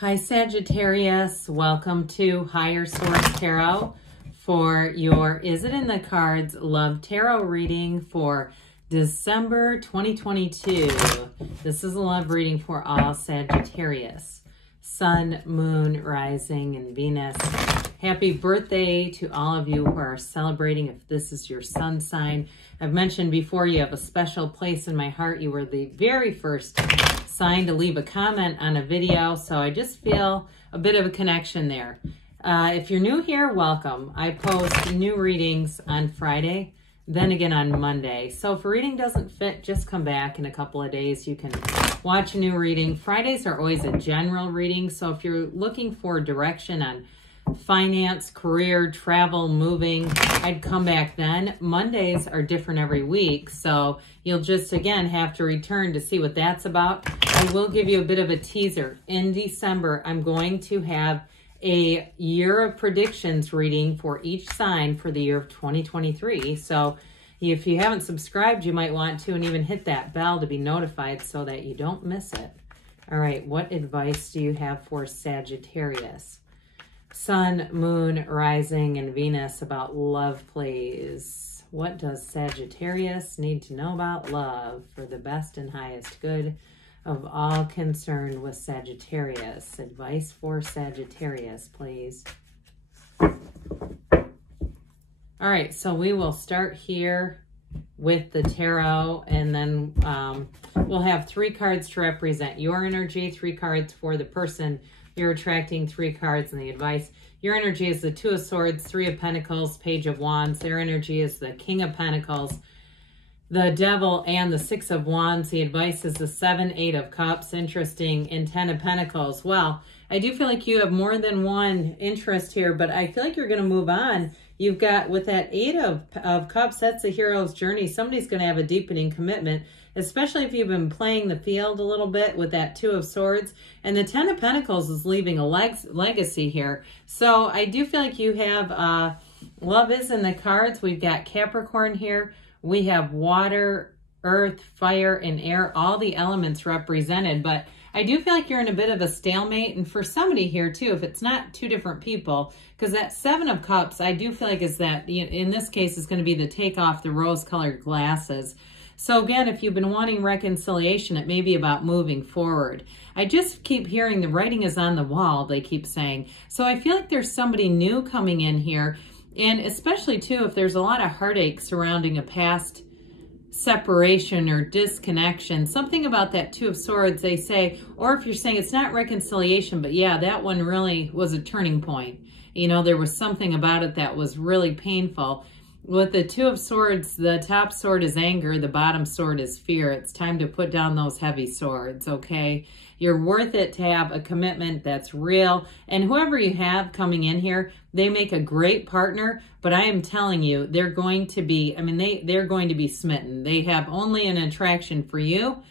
Hi Sagittarius, welcome to Higher Source Tarot for your Is It in the Cards Love Tarot reading for December 2022. This is a love reading for all Sagittarius. Sun, Moon, Rising, and Venus. Happy birthday to all of you who are celebrating if this is your sun sign. I've mentioned before you have a special place in my heart. You were the very first sign to leave a comment on a video, so I just feel a bit of a connection there. If you're new here, welcome. I post new readings on Friday, then again on Monday. So if a reading doesn't fit, just come back in a couple of days. You can watch a new reading. Fridays are always a general reading, so if you're looking for direction on finance, career, travel, moving, I'd come back then. Mondays are different every week, so you'll just, again, have to return to see what that's about. I will give you a bit of a teaser. In December, I'm going to have a year of predictions reading for each sign for the year of 2023. So if you haven't subscribed, you might want to, and even hit that bell to be notified so that you don't miss it. All right, what advice do you have for Sagittarius? Sun, Moon, Rising, and Venus about love, please. What does Sagittarius need to know about love for the best and highest good of all concerned with Sagittarius? Advice for Sagittarius, please. All right, so we will start here with the tarot, and then we'll have 3 cards to represent your energy, 3 cards for the person you're attracting, 3 cards in the advice. Your energy is the 2 of Swords, 3 of Pentacles, Page of Wands. Their energy is the King of Pentacles, the Devil, and the 6 of Wands. The advice is the 7, 8 of Cups. Interesting. And 10 of Pentacles. Well, I do feel like you have more than one interest here, but I feel like you're going to move on. You've got, with that 8 of Cups, that's a hero's journey. Somebody's going to have a deepening commitment, especially if you've been playing the field a little bit with that 2 of Swords. And the 10 of Pentacles is leaving a legacy here. So I do feel like you have, love is in the cards. We've got Capricorn here. We have water, earth, fire, and air, all the elements represented. But I do feel like you're in a bit of a stalemate. And for somebody here too, if it's not 2 different people, because that 7 of Cups, I do feel like is that, in this case, is going to be the take off the rose-colored glasses. So again, if you've been wanting reconciliation, it may be about moving forward. I just keep hearing the writing is on the wall, they keep saying. So I feel like there's somebody new coming in here. And especially too, if there's a lot of heartache surrounding a past separation or disconnection, something about that 2 of Swords, they say, or if you're saying it's not reconciliation, but yeah, that one really was a turning point. You know, there was something about it that was really painful. With the 2 of Swords, the top sword is anger, the bottom sword is fear. It's time to put down those heavy swords, okay? You're worth it to have a commitment that's real. And whoever you have coming in here, they make a great partner, but I am telling you, they're going to be, I mean, they're going to be smitten. They have only an attraction for you.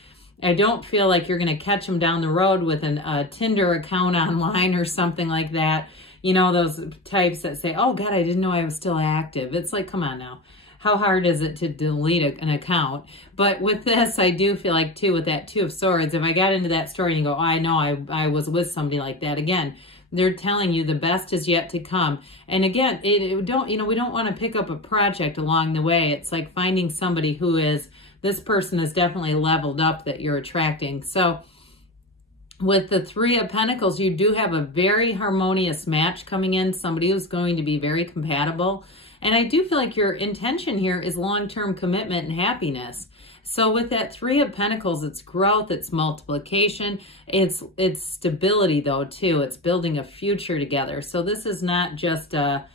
I don't feel like you're going to catch them down the road with a Tinder account online or something like that. You know, those types that say, oh God, I didn't know I was still active. It's like, come on now. How hard is it to delete an account? But with this, I do feel like too, with that 2 of Swords, if I got into that story and you go, oh, I know I was with somebody like that. Again, they're telling you the best is yet to come. And again, we don't want to pick up a project along the way. It's like finding somebody who is, this person is definitely leveled up that you're attracting. So with the 3 of Pentacles, you do have a very harmonious match coming in, somebody who's going to be very compatible. And I do feel like your intention here is long-term commitment and happiness. So with that 3 of Pentacles, it's growth, it's multiplication, it's stability though too. It's building a future together. So this is not just a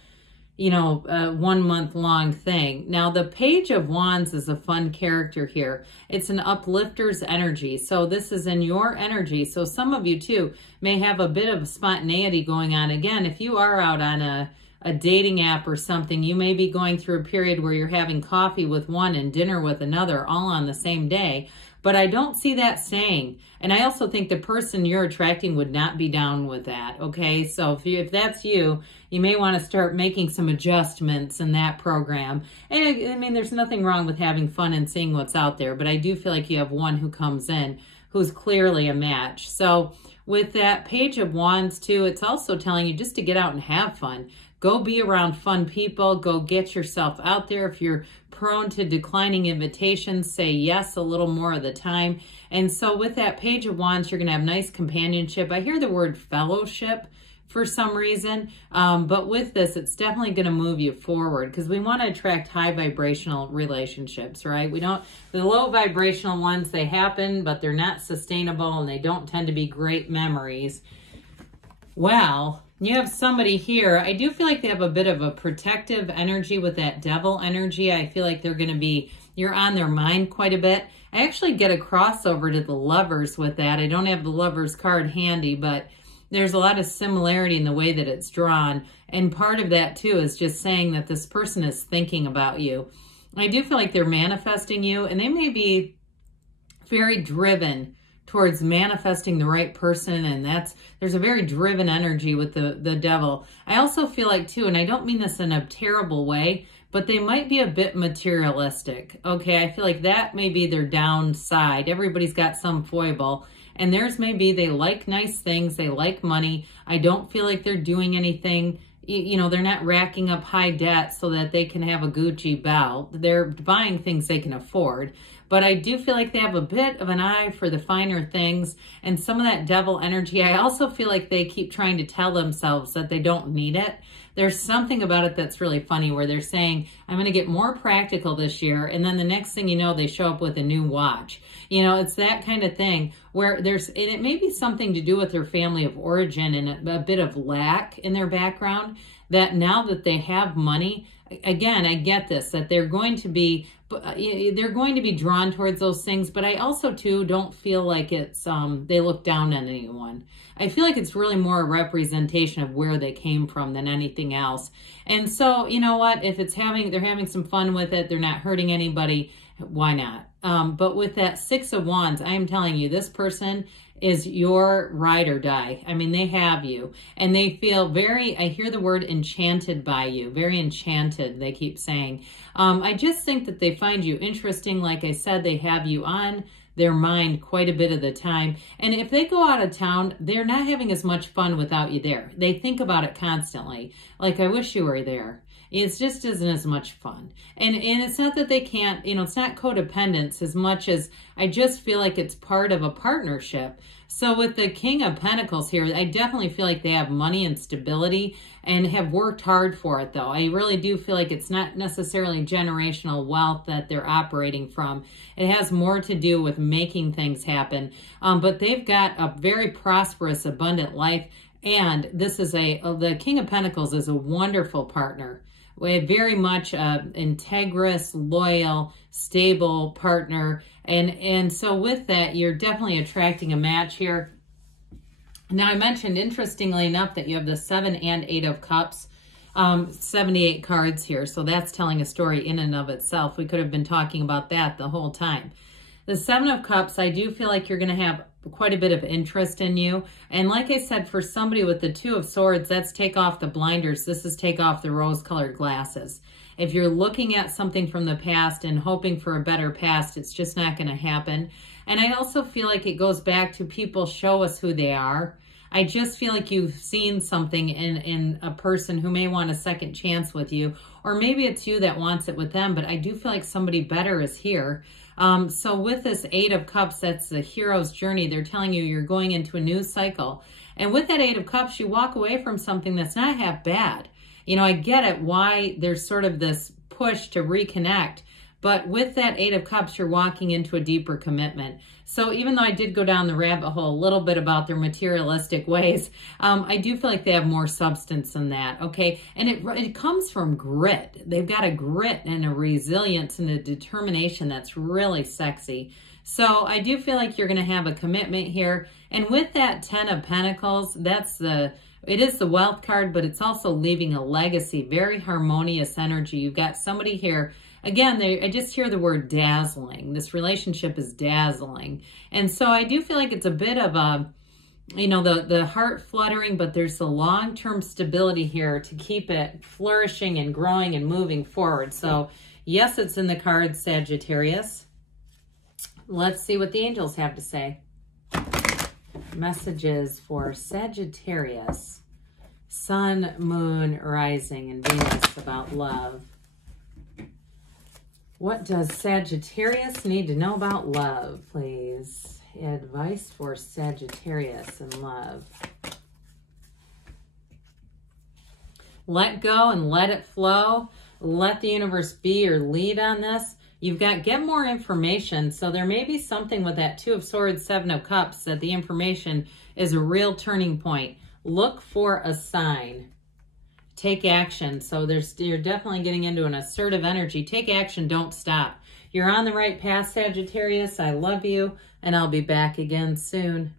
1 month long thing. Now the Page of Wands is a fun character here. It's an uplifter's energy. So this is in your energy. So some of you too may have a bit of spontaneity going on. Again, if you are out on a dating app or something, you may be going through a period where you're having coffee with one and dinner with another all on the same day. But I don't see that staying. And I also think the person you're attracting would not be down with that, okay? So if that's you, you may want to start making some adjustments in that program. And I mean, there's nothing wrong with having fun and seeing what's out there, but I do feel like you have one who comes in who's clearly a match. So with that Page of Wands too, it's also telling you just to get out and have fun. Go be around fun people. Go get yourself out there. If you're prone to declining invitations, say yes a little more of the time. And so with that Page of Wands, you're going to have nice companionship. I hear the word fellowship for some reason. But with this, it's definitely going to move you forward because we want to attract high vibrational relationships, right? The low vibrational ones, they happen, but they're not sustainable and they don't tend to be great memories. Well, you have somebody here. I do feel like they have a bit of a protective energy with that Devil energy. I feel like you're on their mind quite a bit. I actually get a crossover to the Lovers with that. I don't have the Lovers card handy, but there's a lot of similarity in the way that it's drawn. And part of that too is just saying that this person is thinking about you. I do feel like they're manifesting you, and they may be very driven towards manifesting the right person, and there's a very driven energy with the Devil. I also feel like too, and I don't mean this in a terrible way, but they might be a bit materialistic. Okay, I feel like that may be their downside. Everybody's got some foible, and theirs may be they like nice things, they like money. I don't feel like they're doing anything, they're not racking up high debt so that they can have a Gucci belt. They're buying things they can afford. But I do feel like they have a bit of an eye for the finer things and some of that Devil energy. I also feel like they keep trying to tell themselves that they don't need it. There's something about it that's really funny where they're saying, I'm going to get more practical this year. And then the next thing you know, they show up with a new watch. It's that kind of thing where and it may be something to do with their family of origin and a bit of lack in their background, that now that they have money, again, I get this, that they're going to be drawn towards those things, but I also too don't feel like it's they look down on anyone. I feel like it's really more a representation of where they came from than anything else. And so, you know what, if they're having some fun with it, they're not hurting anybody, why not? But with that Six of Wands, I am telling you, this person is your ride or die. I mean, they have you, and they feel I hear the word enchanted by you, very enchanted, they keep saying. I just think that they find you interesting. Like I said, they have you on their mind quite a bit of the time. And if they go out of town, they're not having as much fun without you there. They think about it constantly. Like, I wish you were there. It just isn't as much fun. And it's not that they can't, it's not codependence as much as I just feel like it's part of a partnership. So with the King of Pentacles here, I definitely feel like they have money and stability and have worked hard for it, though. I really do feel like it's not necessarily generational wealth that they're operating from. It has more to do with making things happen. But they've got a very prosperous, abundant life. And this is the King of Pentacles is a wonderful partner. We're very much integrous, loyal, stable partner. And so with that, you're definitely attracting a match here. Now, I mentioned, interestingly enough, that you have the 7 and 8 of Cups, 78 cards here. So that's telling a story in and of itself. We could have been talking about that the whole time. The 7 of Cups, I do feel like you're going to have quite a bit of interest in you. And like I said, for somebody with the 2 of Swords, that's take off the blinders. This is take off the rose-colored glasses. If you're looking at something from the past and hoping for a better past, it's just not going to happen. And I also feel like it goes back to people show us who they are. I just feel like you've seen something in a person who may want a second chance with you, or maybe it's you that wants it with them, but I do feel like somebody better is here. So with this 8 of Cups, that's the hero's journey. They're telling you you're going into a new cycle. And with that 8 of Cups, you walk away from something that's not half bad. I get it, why there's sort of this push to reconnect. But with that 8 of Cups, you're walking into a deeper commitment. So even though I did go down the rabbit hole a little bit about their materialistic ways, I do feel like they have more substance than that, okay? And it comes from grit. They've got a grit and a resilience and a determination that's really sexy. So I do feel like you're going to have a commitment here. And with that 10 of Pentacles, it is the wealth card, but it's also leaving a legacy, very harmonious energy. You've got somebody here. Again, I just hear the word dazzling. This relationship is dazzling. And so I do feel like it's a bit of the heart fluttering, but there's the long-term stability here to keep it flourishing and growing and moving forward. So yes, it's in the cards, Sagittarius. Let's see what the angels have to say. Messages for Sagittarius, Sun, Moon, Rising, and Venus about love. What does Sagittarius need to know about love, please? Advice for Sagittarius and love. Let go and let it flow. Let the universe be your lead on this. You've got get more information. So there may be something with that Two of Swords, Seven of Cups, that the information is a real turning point. Look for a sign. Take action. So you're definitely getting into an assertive energy. Take action. Don't stop. You're on the right path, Sagittarius. I love you, and I'll be back again soon.